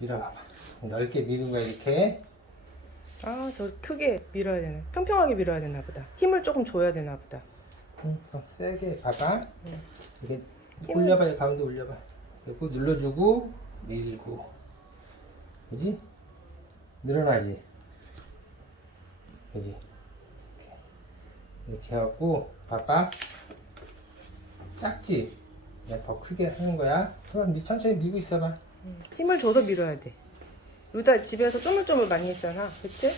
밀어봐봐. 넓게 미는 거야 이렇게. 아, 저 크게 밀어야 되네. 평평하게 밀어야 되나 보다. 힘을 조금 줘야 되나 보다. 응, 어, 세게 봐봐. 응. 이렇게 힘을- 올려봐, 가운데 올려봐. 그리고 눌러주고 밀고, 그지? 늘어나지, 그지? 이렇게, 이렇게 하고 봐봐. 작지? 내가 더 크게 하는 거야. 그럼 니 천천히 밀고 있어봐. 힘을 줘서 밀어야 돼. 루다 집에서 쪼물쪼물 많이 했잖아. 그치?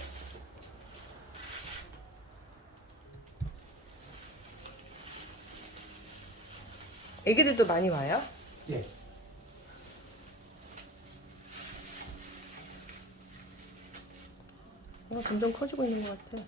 애기들도 많이 와요? 예. 어, 점점 커지고 있는 것 같아.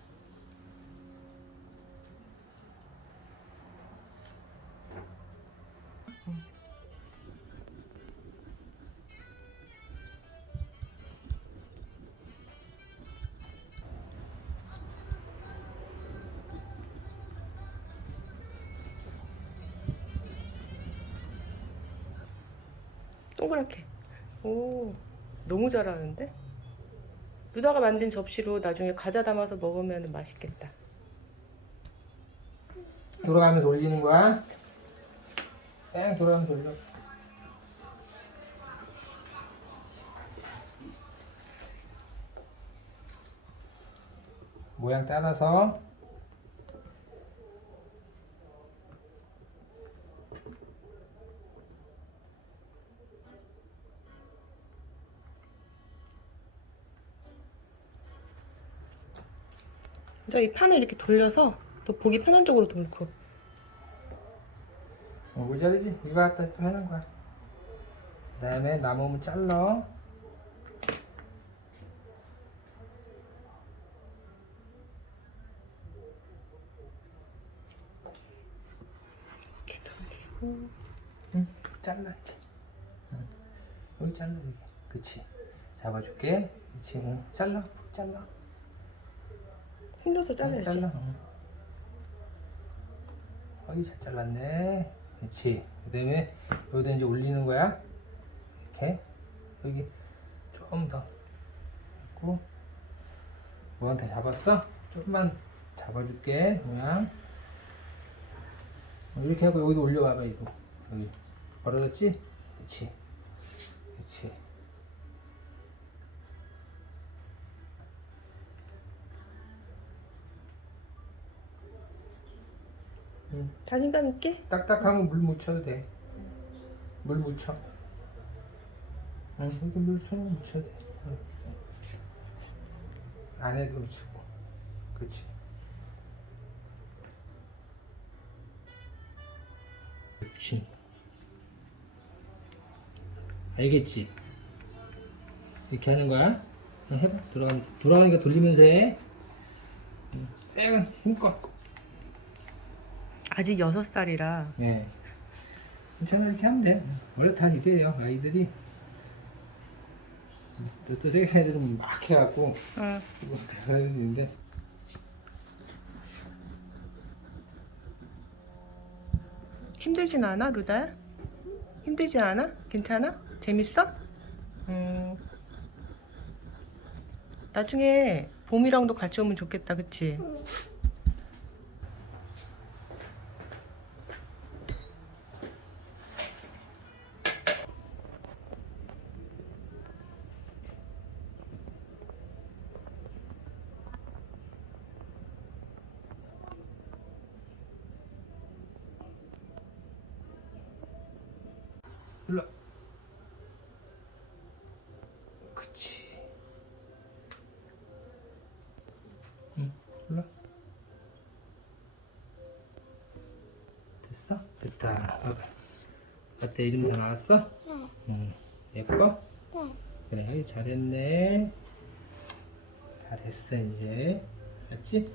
동그랗게. 오, 너무 잘하는데? 루다가 만든 접시로 나중에 과자 담아서 먹으면 맛있겠다. 돌아가면서 올리는 거야. 뺑 돌아가면서 올려. 모양 따라서 이제 이 판을 이렇게 돌려서 더 보기 편한 쪽으로 돌고. 어, 모자르지? 이거 갖다 또 하는 거야. 그 다음에 남으면 잘라. 이렇게 돌리고. 응, 잘라 이제. 응. 여기 잘라 여기. 그치. 잡아줄게. 그치. 응. 잘라. 잘라. 힘줘서 응, 잘라야지. 잘라. 응. 여기 잘 잘랐네. 그렇지. 그다음에 여기다 이제 올리는 거야. 이렇게 여기 조금 더 있고 뭐한테 잡았어? 조금만 잡아줄게. 모양. 어, 이렇게 하고 여기도 올려봐봐 이거. 여기 벌어졌지? 그렇지. 응. 자신감 있게. 딱딱하면 물 묻혀도 돼. 물 묻혀. 응, 여기 물 손으로 묻혀도 돼. 응. 안에도 묻히고. 그렇지. 그렇지. 알겠지? 이렇게 하는 거야. 응, 해봐. 돌아가, 돌아가니까 돌리면서 해. 응, 쌩은 힘껏. 아직 여섯 살이라. 네. 괜찮아 이렇게 하면 돼. 원래 다 이래요 아이들이. 또, 또 세게 애들은 막 해갖고 응. 그런 있는데 힘들진 않아, 루다야? 힘들진 않아? 괜찮아? 재밌어? 음. 나중에 봄이랑도 같이 오면 좋겠다, 그치? 일로. 와. 그치. 응, 일로. 와. 됐어? 됐다. 봐봐. 어때 이름 다 나왔어? 네. 응. 예뻐? 네. 그래, 잘했네. 잘했어 이제. 알았지?